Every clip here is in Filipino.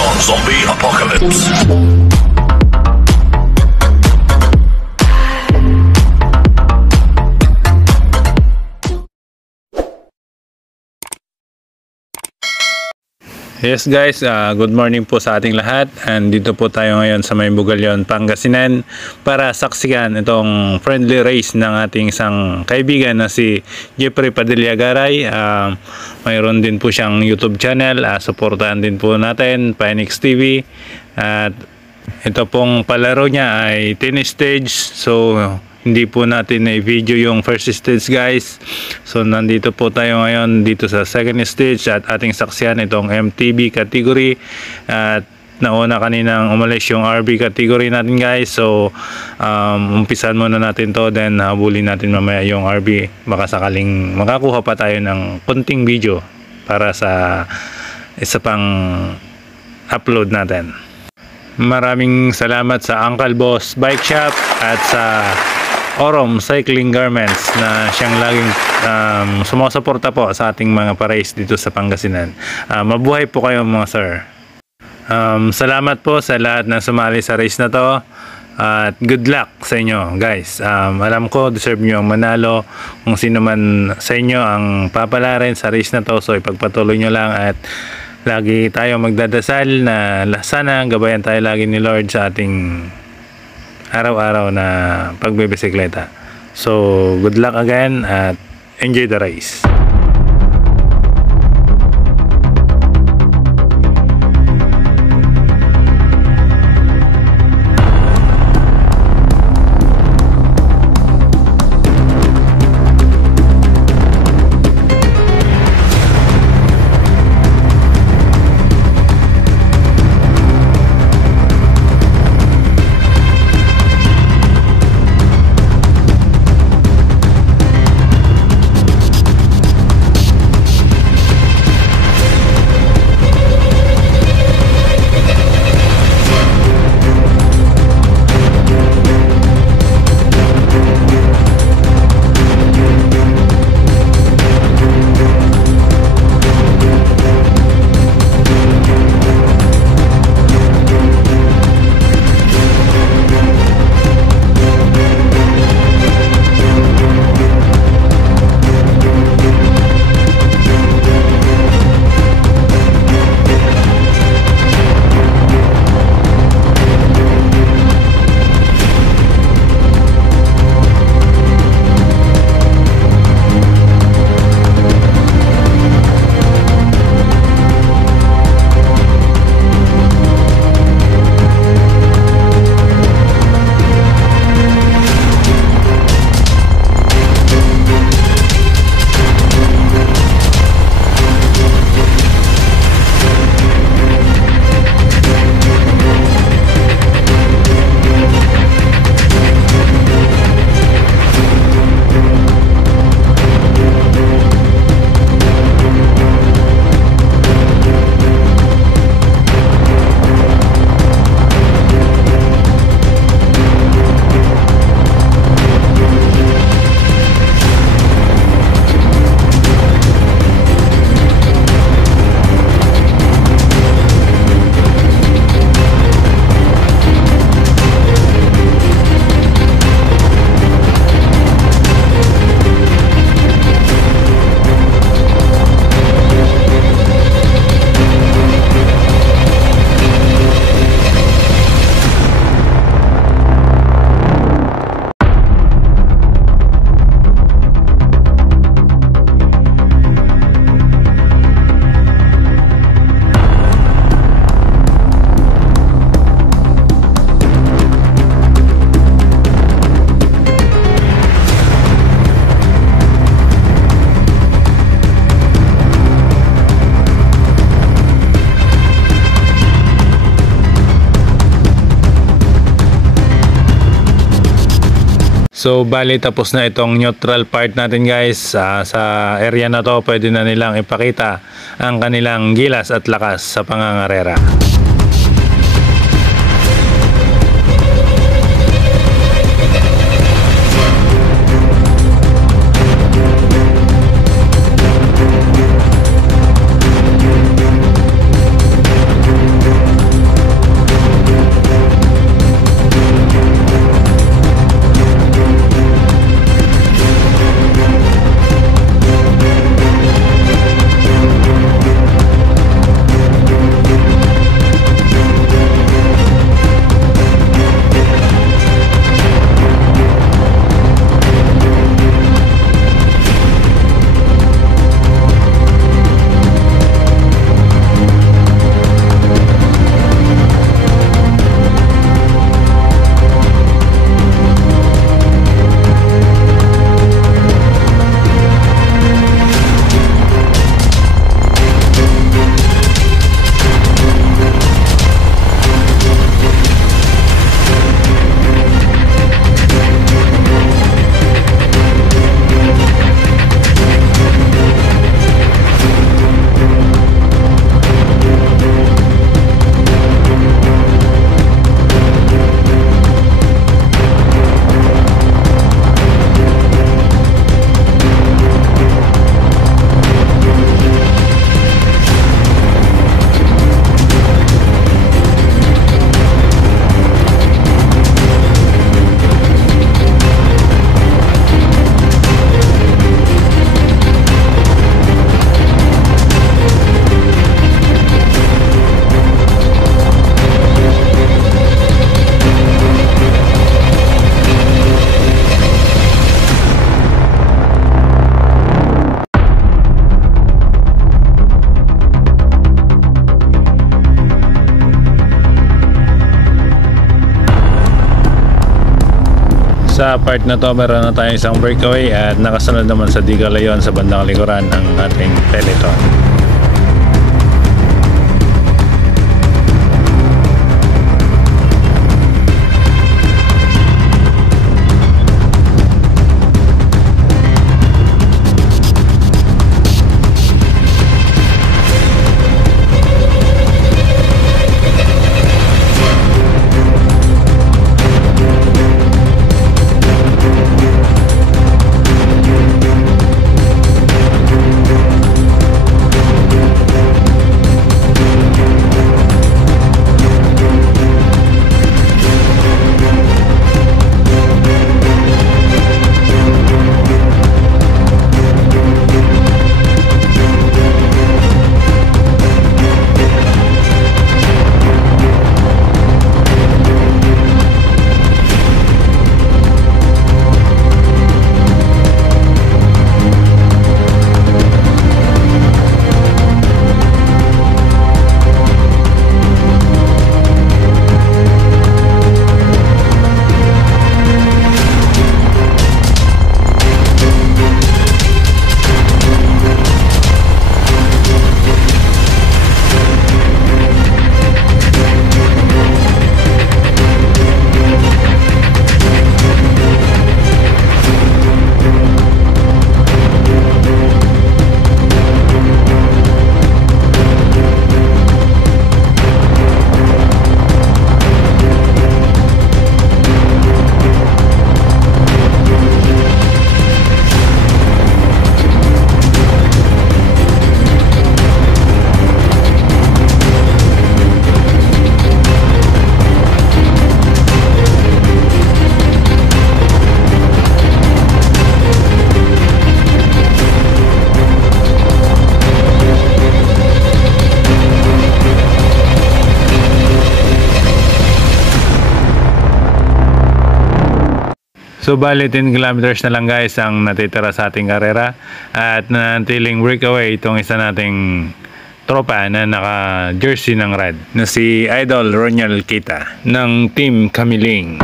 on Zombie Apocalypse. Yes guys, good morning po sa ating lahat. And dito po tayo ngayon sa May Bugalyon, Pangasinan para saksikan itong friendly race ng ating isang kaibigan na si Jeffrey Padilla Garay. Mayroon din po siyang YouTube channel, suportahan din po natin, Phoenix TV. At ito pong palaro niya ay tennis stage, so hindi po natin na-video yung first stage guys. So nandito po tayo ngayon dito sa second stage at ating saksihan itong MTB category. At nauna kaninang umalis yung RB category natin guys. So umpisan muna natin to, then habulin natin mamaya yung RB. Baka sakaling makakuha pa tayo ng konting video para sa isa pang upload natin. Maraming salamat sa Uncle Boss Bike Shop at sa Orom Cycling Garments na siyang laging sumusuporta po sa ating mga pa-race dito sa Pangasinan. Mabuhay po kayo mga sir. Salamat po sa lahat na sumali sa race na to at good luck sa inyo guys. Alam ko deserve nyo ang manalo, kung sino man sa inyo ang papalarin sa race na to. So ipagpatuloy nyo lang at lagi tayo magdadasal na sana gabayan tayo lagi ni Lord sa ating araw-araw na pagbibisikleta. So good luck again at enjoy the race. So bali tapos na itong neutral part natin guys. Sa area na to pwede na nilang ipakita ang kanilang gilas at lakas sa pangangarera. Sa part na to meron na tayong isang breakaway at nakasunod naman sa Di Galayon sa bandang likuran ng ating peloton. So bali 10 kilometers na lang guys ang natitira sa ating karera at nanatiling breakaway itong isa nating tropa na naka jersey ng red na si Idol Roniel Kita ng Team Kamiling.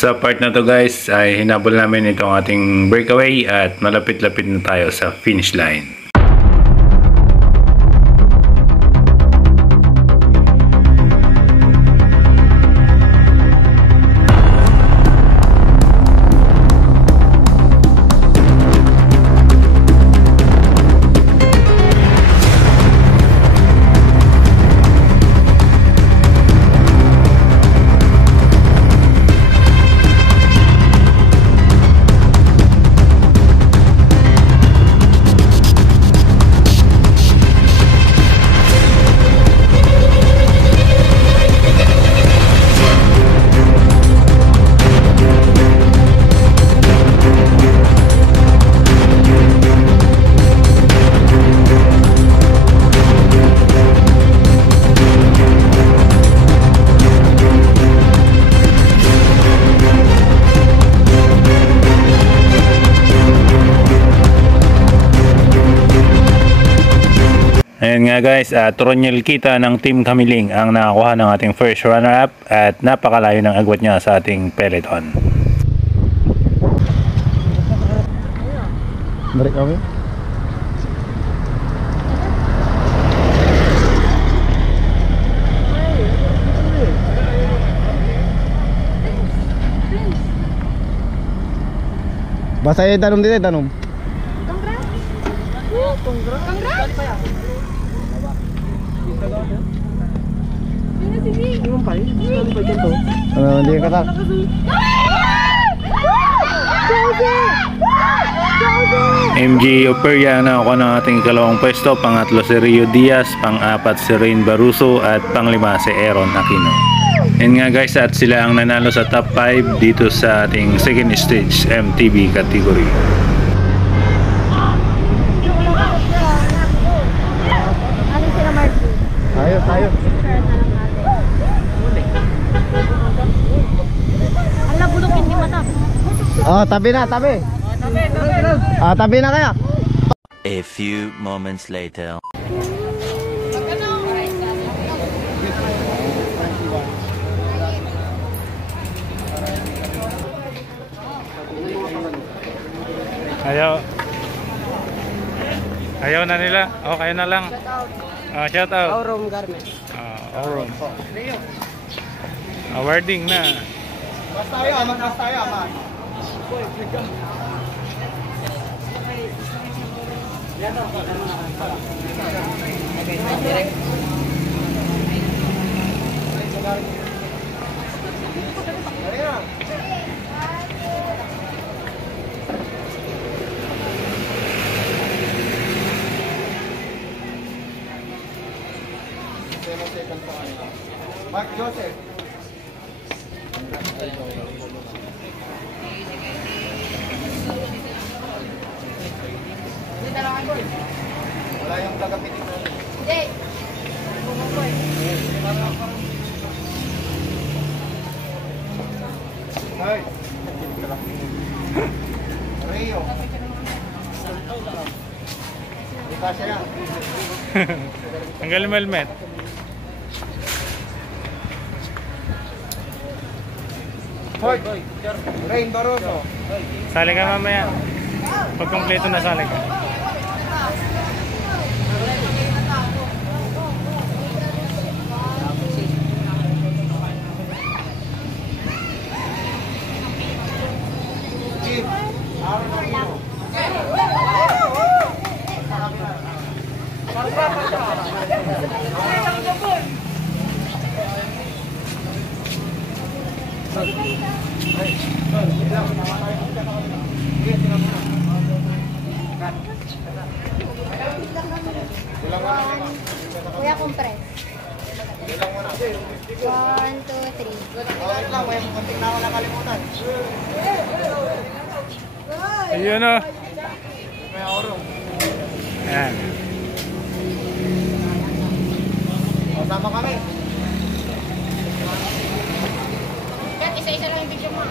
Sa part na to guys ay hinabol namin itong ating breakaway at malapit-lapit na tayo sa finish line. Ayan nga guys, Toroniel Kita ng Team Kamiling ang nakakuha ng ating first runner-up at napakalayo ng agwat niya sa ating peloton. Balik kami. Basta yung tanong dito, tanong. Ano, hindi ka tak. MG Operia na ako ng ating ikalawang pwesto, pangatlo si Rio Diaz, pang-apat si Rain Baruso at pang-lima si Aaron Aquino. Yan nga guys, at sila ang nanalo sa top 5 dito sa ating second stage MTB category. Tayo. Ala, bulok hindi mata. Oh, tabi na. Tabi na kaya. A few moments later. Ayaw na nila. O, kayo na lang. Shout out. Aurum Garment. Aurum. Awarding na. Basta tayo, aman. Mark Joseph. Wala yung tagapitin mo. Hindi. Hey. Rio. Ikasya yan. Tanggal mo helmet. Hoy. Rain Baroso. Sali ka mamaya. Pag kompleto na sali ka. Kuya, compress. 1, 2, 3. Wait lang, may konting na ako nakalimutan. Ayun o. May Aurum. Ayan. Kasama kami. Yan, isa-isa lang yung video mo.